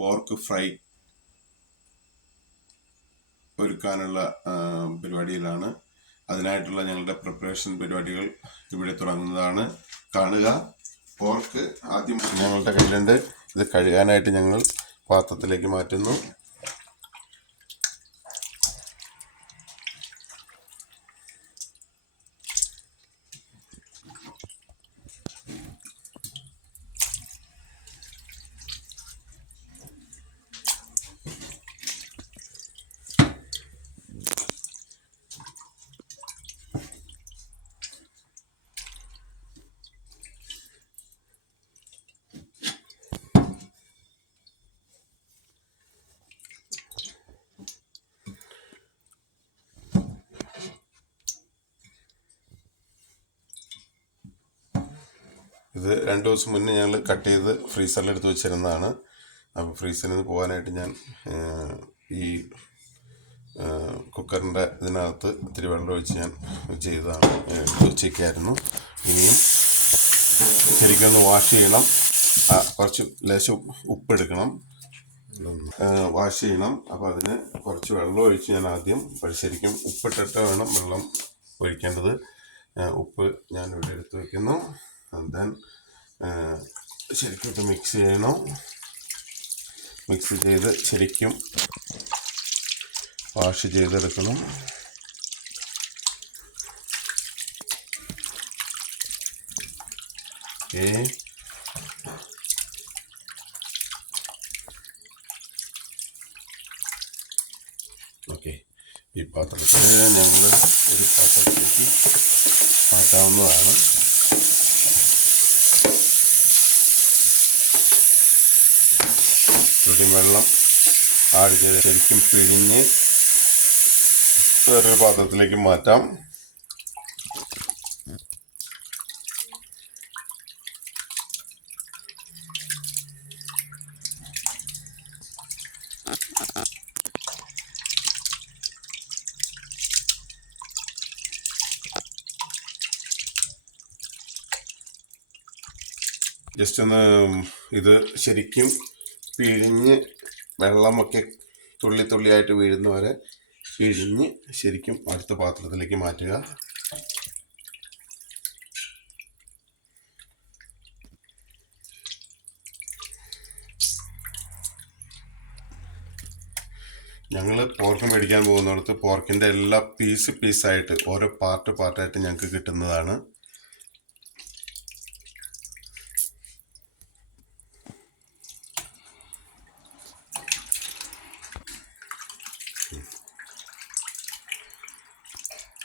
Pork fry ഒരുക്കാനുള്ള പരിപാടിയിലാണ്. അതിനായിട്ടുള്ള ഞങ്ങളുടെ പ്രിപ്പറേഷൻ പരിപാടികൾ ഇവിടെ തുടങ്ങുന്നതാണ്. കാണുക. പോർക്ക് ആദ്യം ഞങ്ങളുടെ കയ്യിലുണ്ട്. ഇത് കഴുകാനായിട്ട് ഞങ്ങൾ പാത്രത്തിലേക്ക് മാറ്റുന്നു. ഇത് 2 ദിവസം മുന്നേ ഞങ്ങൾ കട്ട് ചെയ്ത് ഫ്രീസറിൽ എടുത്ത് വെച്ചിരുന്നതാണ്. അപ്പോൾ ഫ്രീസറിൽ നിന്ന് പോകാനായിട്ട് ഞാൻ ഈ കുക്കറിൻ്റെ ഇതിനകത്ത് ഇത്തിരി വെള്ളം ഒഴിച്ച് ഞാൻ ചെയ്തതാണ്, എടുത്ത് വെച്ചേക്കായിരുന്നു. ഇനിയും ശരിക്കൊന്ന് വാഷ് ചെയ്യണം. കുറച്ച് ലേശം ഉപ്പെടുക്കണം, വാഷ് ചെയ്യണം. അപ്പോൾ അതിന് കുറച്ച് വെള്ളം ഒഴിച്ച് ഞാൻ ആദ്യം ശരിക്കും ഉപ്പിട്ടിട്ട് വേണം വെള്ളം ഒഴിക്കേണ്ടത്. ഉപ്പ് ഞാൻ ഇവിടെ എടുത്ത് വയ്ക്കുന്നു. ദെൻ ശരിക്കും ഇത് മിക്സ് ചെയ്യണം. മിക്സ് ചെയ്ത് ശരിക്കും വാഷ് ചെയ്തെടുക്കണം. ഓക്കെ. ഈ പാത്രത്തിൽ ഞങ്ങൾ ഒരു പാത്രത്തിലേക്ക് മാറ്റാവുന്നതാണ്. വെള്ളം ആഡ് ചെയ്ത് ശരിക്കും പിഴിഞ്ഞ് വേറൊരു പാത്രത്തിലേക്ക് മാറ്റാം. ജസ്റ്റ് ഒന്ന് ഇത് ശരിക്കും പിഴിഞ്ഞ് വെള്ളമൊക്കെ തുള്ളി തുള്ളിയായിട്ട് വീഴുന്ന വരെ പിഴിഞ്ഞ് ശരിക്കും അടുത്ത പാത്രത്തിലേക്ക് മാറ്റുക. ഞങ്ങൾ പോർക്ക് മേടിക്കാൻ പോകുന്നിടത്ത് പോർക്കിൻ്റെ എല്ലാ പീസായിട്ട് ഓരോ പാർട്ടായിട്ട് ഞങ്ങൾക്ക് കിട്ടുന്നതാണ്.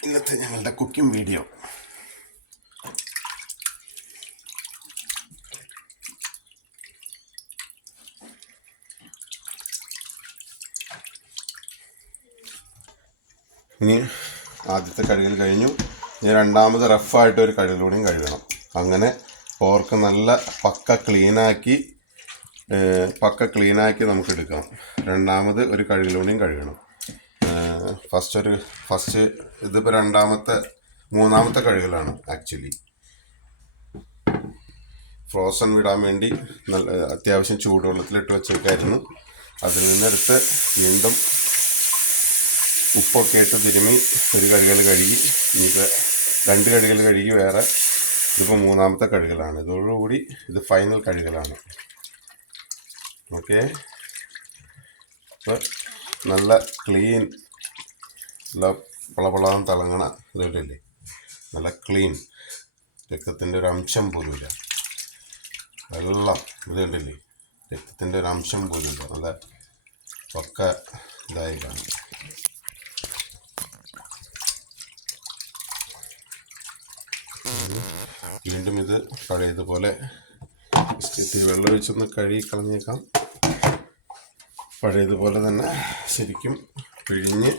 ഇന്നത്തെ ഞങ്ങളുടെ കുക്കിംഗ് വീഡിയോ. ഇനി ആദ്യത്തെ കഴുകൽ കഴിഞ്ഞു. ഇനി രണ്ടാമത് റഫായിട്ട് ഒരു കഴുകലൂടെയും കഴുകണം. അങ്ങനെ പോർക്ക് നല്ല പക്ക ക്ലീനാക്കി നമുക്ക് എടുക്കാം. രണ്ടാമത് ഒരു കഴുകലൂടെയും കഴുകണം. ഫസ്റ്റ് ഇതിപ്പോൾ മൂന്നാമത്തെ കഴുകലാണ്. ആക്ച്വലി ഫ്രോസൺ വിടാൻ വേണ്ടി നല്ല അത്യാവശ്യം ചൂടുവെള്ളത്തിലിട്ട് വെച്ചേക്കായിരുന്നു. അതിൽ നിന്നെടുത്ത് വീണ്ടും ഉപ്പൊക്കെ ഇട്ട് തിരുമ്മി ഒരു കഴുകൽ കഴുകി. ഇനിയിപ്പോൾ 2 കഴുകൽ കഴുകി വേറെ. ഇതിപ്പോൾ മൂന്നാമത്തെ കഴുകലാണ്. ഇതോടുകൂടി ഇത് ഫൈനൽ കഴുകലാണ്. ഓക്കെ. ഇപ്പോൾ നല്ല ക്ലീൻ, നല്ല പളപളാന്ന് തിളങ്ങണ ഇതല്ലേ, നല്ല ക്ലീൻ, രക്തത്തിൻ്റെ ഒരു അംശം പോലുമില്ല. വെള്ളം ഇത് കണ്ടില്ലേ, രക്തത്തിൻ്റെ ഒരു അംശം പോലുമില്ല. നല്ല ഒക്കെ ഇതായി കാണും. വീണ്ടും ഇത് പഴയതുപോലെ ഇത്തിരി വെള്ളം ഒഴിച്ചൊന്ന് കഴുകി കളഞ്ഞേക്കാം. പഴയതുപോലെ തന്നെ ശരിക്കും പിഴിഞ്ഞ്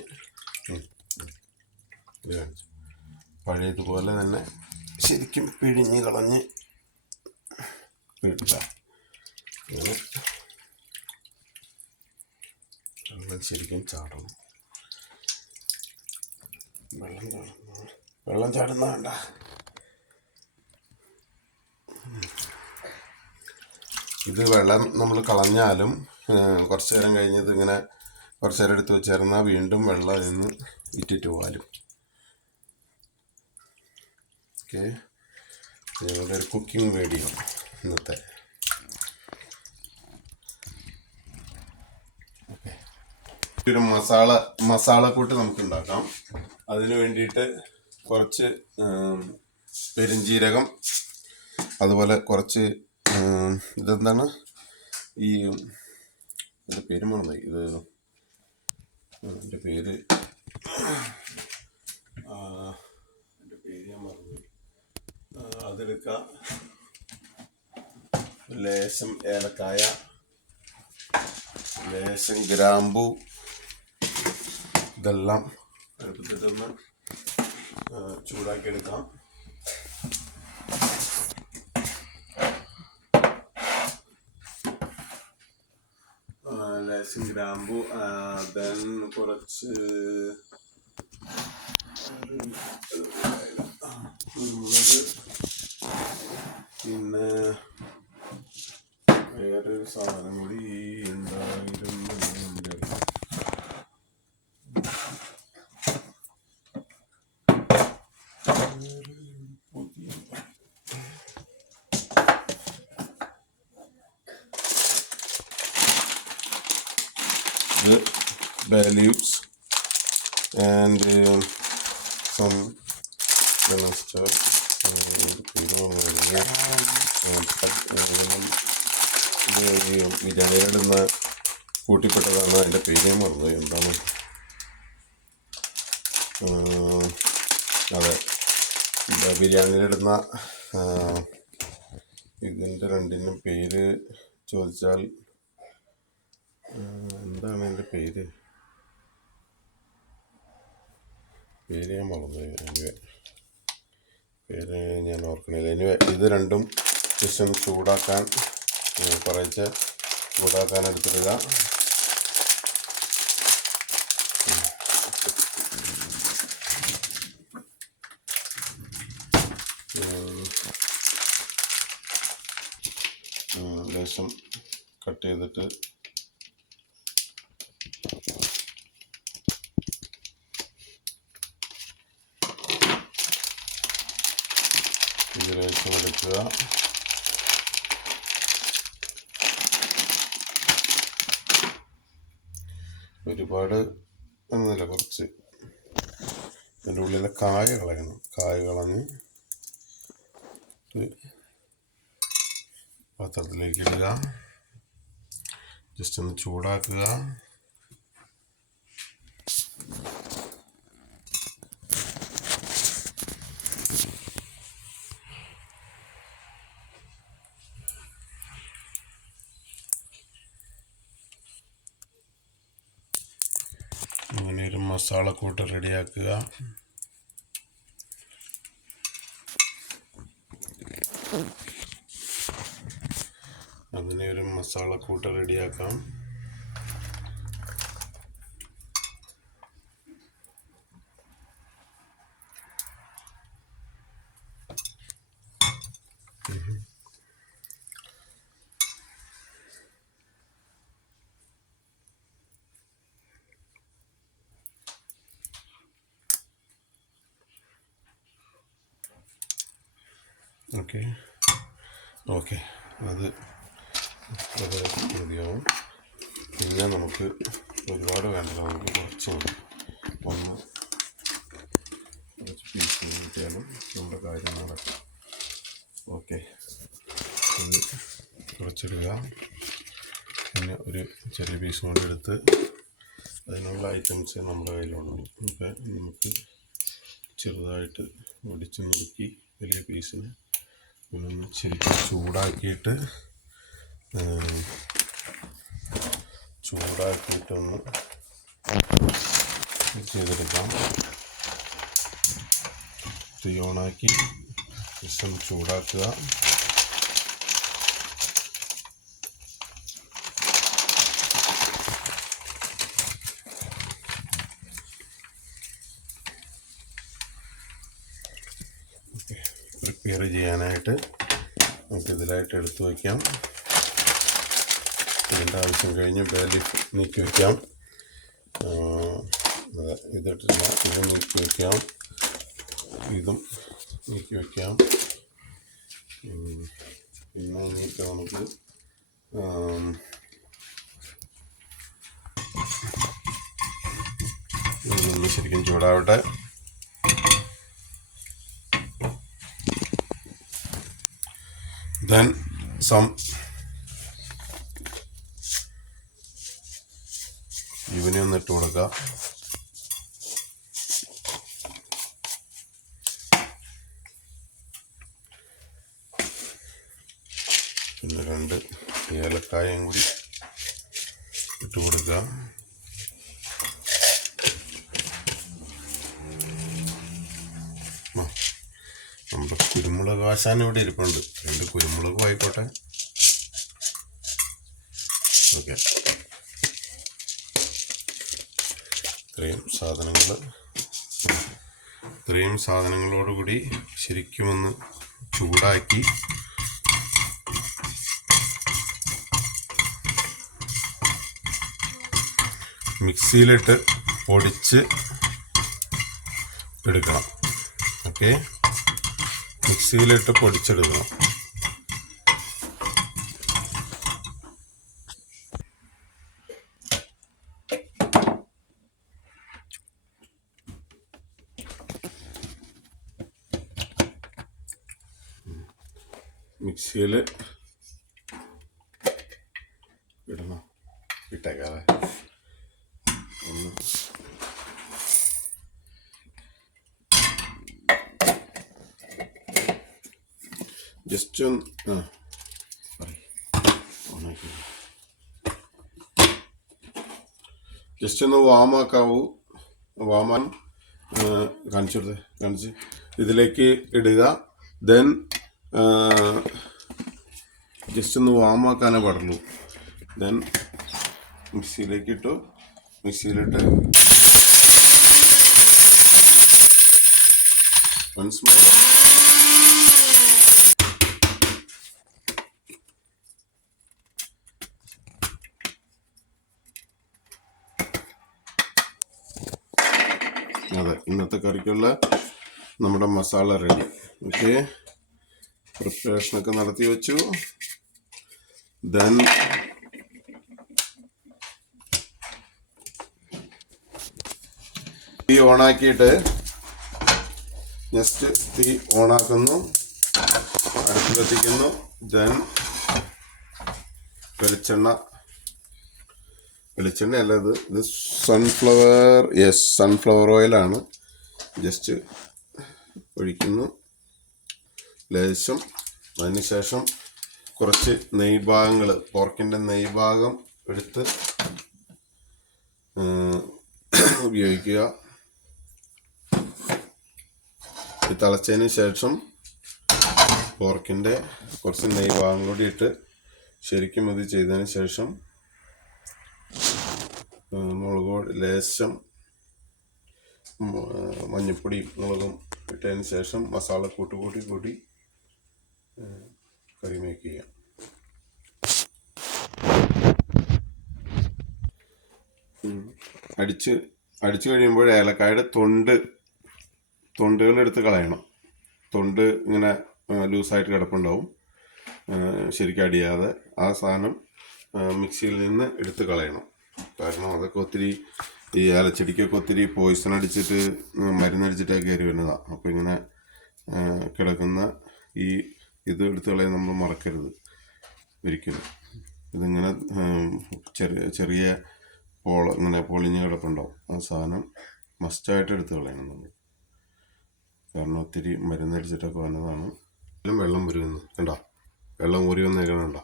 കളഞ്ഞ് ഇടുക. അങ്ങനെ വെള്ളം ശരിക്കും ചാടണം. വെള്ളം ചാടുന്ന വേണ്ട. ഇത് വെള്ളം നമ്മൾ കളഞ്ഞാലും കുറച്ച് നേരം കഴിഞ്ഞത് ഇങ്ങനെ കുറച്ച് നേരം എടുത്ത് വെച്ചിരുന്നാൽ വീണ്ടും വെള്ളം നിന്ന് ഇറ്റിട്ട് പോകാലും. ഓക്കെ, ഞങ്ങളുടെ ഒരു കുക്കിംഗ് വീഡിയോ ഇന്നത്തെ. ഓക്കെ, ഒരു മസാലക്കൂട്ട് നമുക്ക് ഉണ്ടാക്കാം. അതിന് വേണ്ടിയിട്ട് കുറച്ച് പെരുംജീരകം, അതുപോലെ കുറച്ച് ഇതെന്താണ് ഈ എൻ്റെ പേര് മറന്നായി, എൻ്റെ പേര് ഞാൻ മറന്നു. അതെടുക്കുക. ലേശം ഏലക്കായ, ലേശം ഗ്രാമ്പു, ഇതെല്ലാം അടുപ്പത്തിട്ടൊന്ന് ചൂടാക്കിയെടുക്കാം. ലേശം ഗ്രാമ്പു, ദെൻ കുറച്ച് കുരുമുളക്, പിന്നെ വേറൊരു സാധനം കൂടി ഉണ്ടായിരുന്നു. Bay leaves and some lemon stuff. ബിരിയാണിയിലിടുന്ന കൂട്ടിപ്പെട്ടതാണ്, അതിൻ്റെ പേര് ഞാൻ മറന്നു. എന്താണ്? അതെ, ബിരിയാണിയിലിടുന്ന ഇതിൻ്റെ രണ്ടിനും പേര് ചോദിച്ചാൽ എന്താണ് എൻ്റെ പേര് ഞാൻ മറന്നു. പേര് ഞാൻ ഓർക്കണില്ല. ഇത് രണ്ടും ശേഷം ചൂടാക്കാൻ കുറച്ച് ചൂടാക്കാൻ എടുത്തിടുക. ലേശം കട്ട് ചെയ്തിട്ട് ലേശം എടുക്കുക. ഒരുപാട് ഒന്നുമില്ല, കുറച്ച് അതിൻ്റെ ഉള്ളിലെ കായ കളയണം. കായ കളഞ്ഞ് പാത്രത്തിലേക്ക് ഇടുക. ജസ്റ്റ് ഒന്ന് ചൂടാക്കുക. അങ്ങനെ ഒരു മസാലക്കൂട്ട് റെഡിയാക്കുക. റെഡിയാക്കാം. ഓക്കെ അത് മതിയാവും. പിന്നെ നമുക്ക് ഒരുപാട് വേണ്ടല്ലോ, നമുക്ക് കുറച്ച് പീസ് കിട്ടിയാലും നമ്മുടെ കാര്യം നടക്കും. ഓക്കെ, ഇത് കുറച്ചിടുക. പിന്നെ ഒരു ചെറിയ പീസ് കൂടി എടുത്ത് അതിനുള്ള ഐറ്റംസ് നമ്മുടെ കയ്യിലുള്ളൂ. അപ്പം നമുക്ക് ചെറുതായിട്ട് ഒടിച്ച് നുറുക്കി വലിയ പീസിന് ഒന്ന് ശരിക്കും ചൂടാക്കിയിട്ടൊന്ന് ചെയ്തെടുക്കാം. തീ ഓണാക്കി ജസ്റ്റ് ചൂടാക്കുക. പ്രിപ്പയർ ചെയ്യാനായിട്ട് നമുക്കിതിലായിട്ട് എടുത്തു വയ്ക്കാം. ഇതിൻ്റെ ആവശ്യം കഴിഞ്ഞ് ബേ ലീഫ് നീക്കി വയ്ക്കാം. ഇതിട്ടില്ല, ഇത് നീക്കി വയ്ക്കാം, ഇതും നീക്കി വയ്ക്കാം. പിന്നെ നീക്കി നമുക്ക് ഇതൊന്ന് ശരിക്കും ചൂടാവട്ടെ. Then some ഇവനെ ഒന്ന് ഇട്ട് കൊടുക്കുക. പിന്നെ 2 ഏലക്കായും കൂടി ഇട്ട് കൊടുക്കുക. നമ്മുടെ കുരുമുളക് ആശാൻ ഇവിടെ ഇരിപ്പുണ്ട്, 2 കുരുമുളകും ആയിക്കോട്ടെ. ഓക്കെ, ഇത്രയും സാധനങ്ങളോടുകൂടി ശരിക്കും ഒന്ന് ചൂടാക്കി മിക്സിയിലിട്ട് പൊടിച്ച് എടുക്കണം. ഓക്കെ, മിക്സിയിലിട്ട് പൊടിച്ചെടുക്കണം. മിക്സിയിൽ ഇടണം, ഇട്ടേക്കാതെ ഒന്ന് ജസ്റ്റ് ഒന്ന് ജസ്റ്റ് ഒന്ന് വാമാൻ കാണിച്ച് ഇതിലേക്ക് ഇടുക. ദെൻ ജസ്റ്റ് ഒന്ന് വാമാക്കാനേ പാടുള്ളൂ. ദെൻ മിക്സിയിലിട്ട് once more. അതെ, ഇന്നത്തെ കറിക്കുള്ള നമ്മുടെ മസാല റെഡി. ഓക്കെ, പ്രിപ്പറേഷനൊക്കെ നടത്തി വെച്ചു. ദെൻ തീ ഓണാക്കിയിട്ട് ജസ്റ്റ് തീ ഓണാക്കുന്നു, അടുപ്പ് കത്തിക്കുന്നു. ദെൻ വെളിച്ചെണ്ണ അല്ല, ഇത് സൺഫ്ലവർ ഓയിലാണ്. ജസ്റ്റ് ഒഴിക്കുന്നു ലേശം. അതിനുശേഷം കുറച്ച് നെയ്ഭാഗങ്ങൾ, പോർക്കിൻ്റെ നെയ്ഭാഗം എടുത്ത് ഉപയോഗിക്കുക. ഇത് തിളച്ചതിന് ശേഷം പോർക്കിൻ്റെ കുറച്ച് നെയ്ഭാഗം കൂടി ഇട്ട് ശരിക്കും ഇത് ചെയ്തതിന് ശേഷം മുളക് പൊടി ലേശം, മഞ്ഞൾപ്പൊടി, മുളകും ഇട്ടതിന് ശേഷം മസാല കൂട്ടി കറി മേക്ക് ചെയ്യാം. അടിച്ചു കഴിയുമ്പോൾ ഏലക്കായുടെ തൊണ്ടുകൾ എടുത്ത് കളയണം. തൊണ്ട് ഇങ്ങനെ ലൂസായിട്ട് കിടപ്പുണ്ടാവും, ശരിക്കും അടിയാതെ. ആ സാധനം മിക്സിയിൽ നിന്ന് എടുത്ത് കളയണം. കാരണം അതൊക്കെ ഒത്തിരി, ഈ ഏലച്ചെടിക്കൊക്കെ ഒത്തിരി പോയിസൺ അടിച്ചിട്ട് മരുന്നടിച്ചിട്ടൊക്കെ കയറി വരുന്നതാണ്. അപ്പോൾ ഇങ്ങനെ കിടക്കുന്ന ഇത് എടുത്ത് കളയാൻ നമ്മൾ മറക്കരുത് ഒരിക്കലും. ഇതിങ്ങനെ ചെറിയ ഇങ്ങനെ പൊളിഞ്ഞ് കിടപ്പുണ്ടാവും. ആ സാധനം മസ്റ്റായിട്ട് എടുത്ത് കളയണം നമ്മൾ, കാരണം ഒത്തിരി മരുന്നടിച്ചിട്ടൊക്കെ വന്നതാണ്. വെള്ളം ഊരുന്നു കണ്ടോ, വെള്ളം ഊരി വന്നേക്കണുണ്ടോ.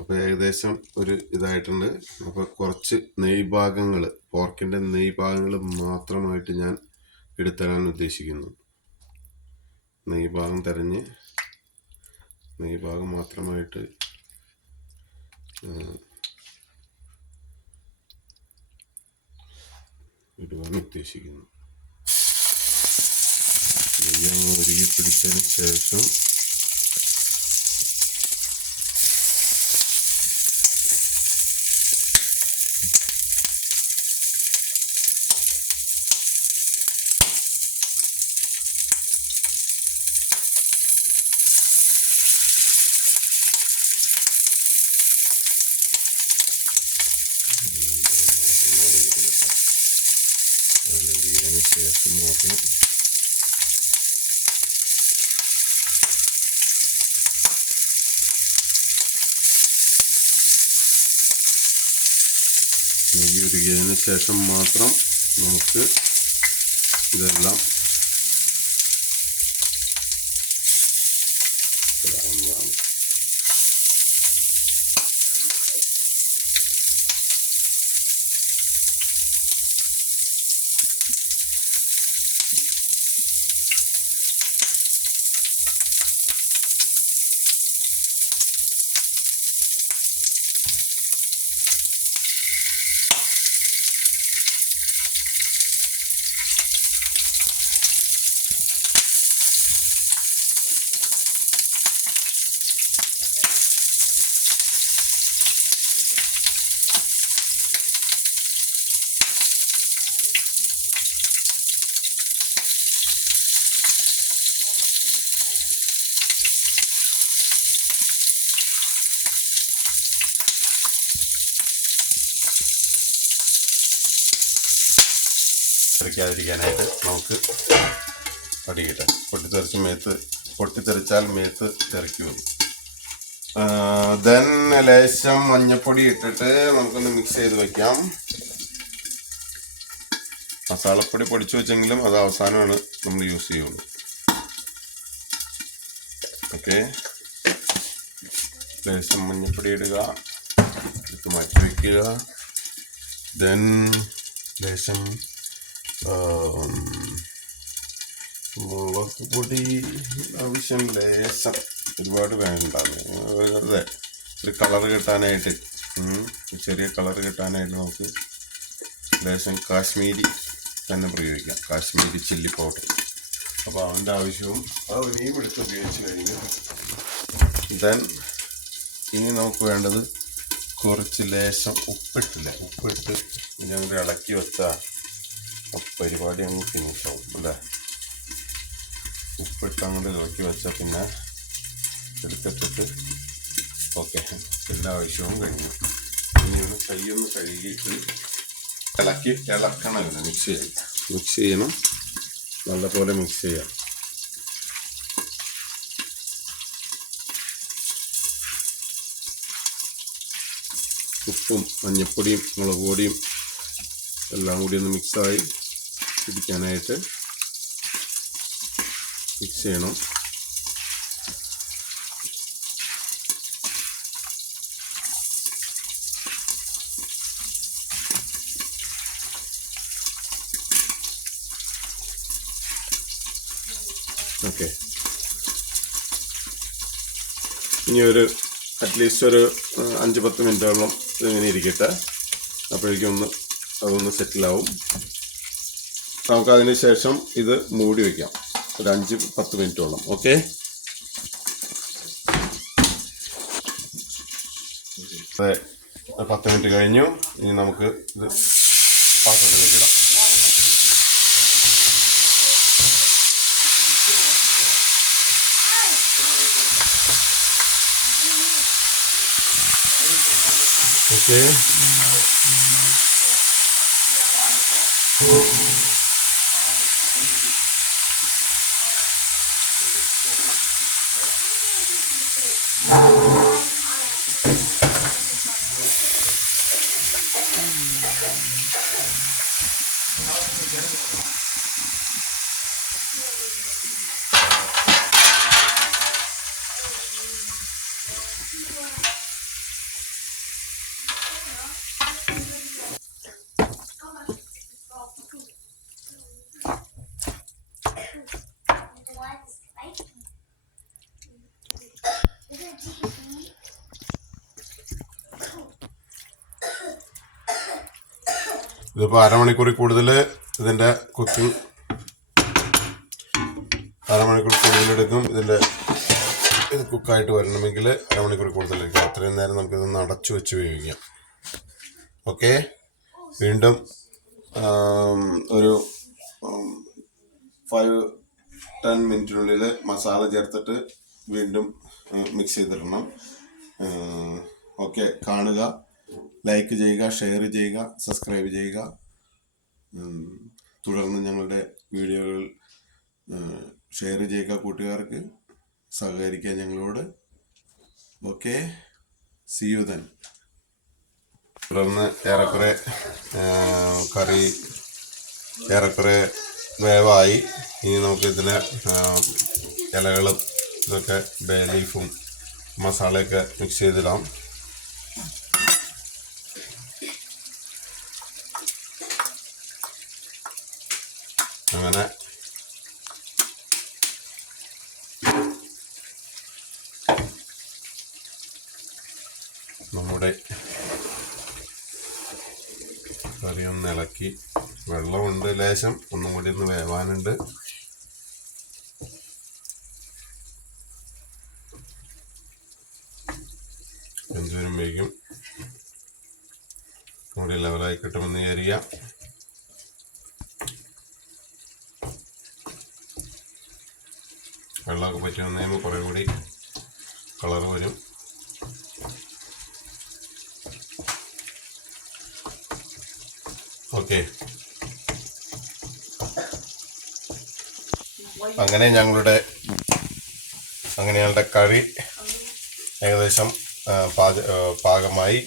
അപ്പോൾ ഏകദേശം ഒരു ഇതായിട്ടുണ്ട്. അപ്പോൾ കുറച്ച് നെയ്ഭാഗങ്ങൾ, പോർക്കിൻ്റെ നെയ്ഭാഗങ്ങൾ മാത്രമായിട്ട് ഞാൻ എടുത്തരാൻ ഉദ്ദേശിക്കുന്നു. നെയ്ഭാഗം മാത്രമായിട്ട് ഇടുവാൻ ഉദ്ദേശിക്കുന്നു. നെയ്യ് ഒരുക്കി പിടിച്ചതിന് ശേഷം ശേഷം മാത്രം നെയ്യ് ഉരുകിയതിന് ശേഷം മാത്രം നമുക്ക് ഇതെല്ലാം ഇടാവുന്നതാണ്. തെറിക്കാതിരിക്കാനായിട്ട് നമുക്ക് അടിയിട്ടെ. പൊട്ടിത്തെറിച്ചാൽ മേത്ത് തെറിക്കും. ദെൻ ലേശം മഞ്ഞപ്പൊടി ഇട്ടിട്ട് നമുക്കൊന്ന് മിക്സ് ചെയ്ത് വയ്ക്കാം. മസാലപ്പൊടി പൊടിച്ചു വെച്ചെങ്കിലും അത് അവസാനമാണ് നമ്മൾ യൂസ് ചെയ്യുള്ളൂ. ഓക്കെ, ലേശം മഞ്ഞപ്പൊടി ഇടുക, ഇത് മാറ്റി വയ്ക്കുക. ദെൻ ലേശം മുളക് പൊടി ആവശ്യം ലേശം, ഒരുപാട് വേണ്ട. അതെ, ഒരു കളർ കിട്ടാനായിട്ട്, ചെറിയ കളർ കിട്ടാനായിട്ട് നമുക്ക് ലേശം കാശ്മീരി തന്നെ പ്രയോഗിക്കാം, കാശ്മീരി ചില്ലി പൗഡർ. അപ്പോൾ അതിൻ്റെ ആവശ്യവും അത് ഇനിയും എടുത്ത് ഉപയോഗിച്ച് കഴിഞ്ഞു. ദെൻ ഇനി നമുക്ക് വേണ്ടത് കുറച്ച് ലേശം ഉപ്പിട്ട് ഞങ്ങൾ ഇളക്കി വെച്ചാൽ പരിപാടി അങ്ങ് ഫിനിഷാവും അല്ലേ. ഉപ്പിട്ട് അങ്ങോട്ട് ഇളക്കി വെച്ചാൽ പിന്നെ എടുത്തിട്ട് ഓക്കെ, എല്ലാ ആവശ്യവും കഴിഞ്ഞു. ഇനി ഒന്ന് കൈയൊന്ന് കഴുകിയിട്ട് ഇളക്കണം. ഇത് മിക്സ് ചെയ്യണം, നല്ലപോലെ മിക്സ് ചെയ്യാം. ഉപ്പും മഞ്ഞപ്പൊടിയും മുളക് പൊടിയും എല്ലാം കൂടി ഒന്ന് മിക്സായി പിടിക്കാനായിട്ട് മിക്സ് ചെയ്യണം. ഓക്കെ, ഇനി അറ്റ്ലീസ്റ്റ് ഒരു 5-10 മിനിറ്റോളം ഇങ്ങനെ ഇരിക്കട്ടെ. അപ്പോഴേക്കും അതൊന്ന് സെറ്റിലാവും. നമുക്കതിന് ശേഷം ഇത് മൂടി വയ്ക്കാം ഒരു 5-10 മിനിറ്റോളം. ഓക്കെ, അതെ, 10 മിനിറ്റ് കഴിഞ്ഞു. ഇനി നമുക്ക് ഇത് പാത്രത്തിലേക്ക് ഇടാം. ഓക്കെ, ഇതിപ്പോൾ അരമണിക്കൂറിൽ കൂടുതൽ ഇതിൻ്റെ കുക്കിംഗ് എടുക്കും. ഇത് കുക്കായിട്ട് വരണമെങ്കിൽ അരമണിക്കൂറിൽ കൂടുതൽ എടുക്കും. അത്രയും നേരം നമുക്കിതൊന്ന് അടച്ചു വെച്ച് വേവിക്കാം. ഓക്കെ, വീണ്ടും ഒരു 5-10 മിനിറ്റിനുള്ളിൽ മസാല ചേർത്തിട്ട് വീണ്ടും മിക്സ് ചെയ്തിടണം. ഓക്കെ, കാണുക, ലൈക്ക് ചെയ്യുക, ഷെയർ ചെയ്യുക, സബ്സ്ക്രൈബ് ചെയ്യുക. തുടർന്ന് ഞങ്ങളുടെ വീഡിയോകൾ ഷെയർ ചെയ്യുക, കൂട്ടുകാർക്ക് സഹകരിക്കുക ഞങ്ങളോട്. Okay, C you then. തുടർന്ന് ഏറെക്കുറെ കറി ഏറെക്കുറെ വേവായി. ഇനി നമുക്ക് ഇതിൽ ഇലകളും ഇതൊക്കെ ബേ ലീഫും മസാലയൊക്കെ മിക്സ് ചെയ്തിടാം. അങ്ങനെ നമ്മുടെ കറി ഒന്ന് ഇളക്കി, വെള്ളമുണ്ട് ലേശം, ഒന്നും കൂടി ഒന്ന് വേവാനുണ്ട്. വെന്ത് വരുമ്പോഴേക്കും കൂടി ലെവലായി കിട്ടുമെന്ന് വിചാരിക്കാം. വെള്ളമൊക്കെ പറ്റി വന്നു കഴിയുമ്പോൾ കുറേ കൂടി കളർ വരും. ഓക്കെ, അങ്ങനെ ഞങ്ങളുടെ കറി ഏകദേശം പാകമായി.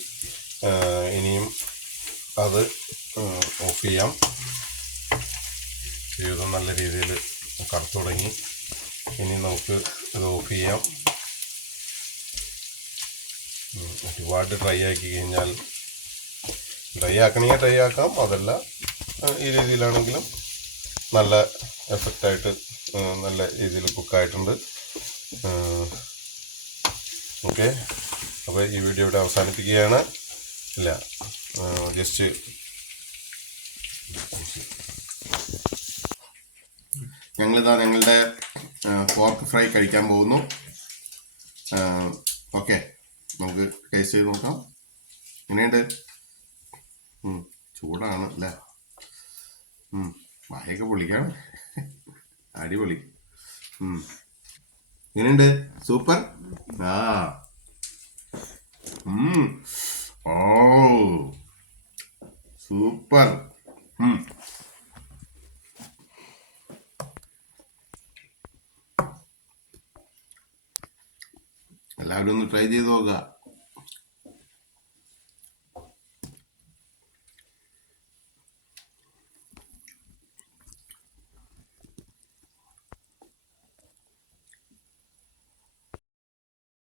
ഇനിയും അത് ഓഫ് ചെയ്യാം. ജീവിതം നല്ല രീതിയിൽ കറുത്തു തുടങ്ങി. ഇനി നമുക്ക് ഇത് ഓഫ് ചെയ്യാം. ഒരുപാട് ഡ്രൈ ആക്കി കഴിഞ്ഞാൽ, ഡ്രൈ ആക്കണമെങ്കിൽ ഡ്രൈ ആക്കാം, അതല്ല ഈ രീതിയിലാണെങ്കിലും നല്ല എഫക്റ്റായിട്ട് നല്ല രീതിയിൽ കുക്കായിട്ടുണ്ട്. ഓക്കെ, അപ്പോൾ ഈ വീഡിയോ ഇവിടെ അവസാനിപ്പിക്കുകയാണ്. ഇല്ല, ജസ്റ്റ് ഞങ്ങളുടെ പോർക്ക് ഫ്രൈ കഴിക്കാൻ പോകുന്നു. ഓക്കെ, നമുക്ക് ടേസ്റ്റ് ചെയ്ത് നോക്കാം. എങ്ങനെയുണ്ട്? ചൂടാണ് അല്ലേ? വായൊക്കെ പൊളിക്കാം. അടിപൊളി. എങ്ങനെയുണ്ട്? സൂപ്പർ. ഓ സൂപ്പർ. എല്ലാവരും ഒന്ന് ട്രൈ ചെയ്ത് നോക്കുക.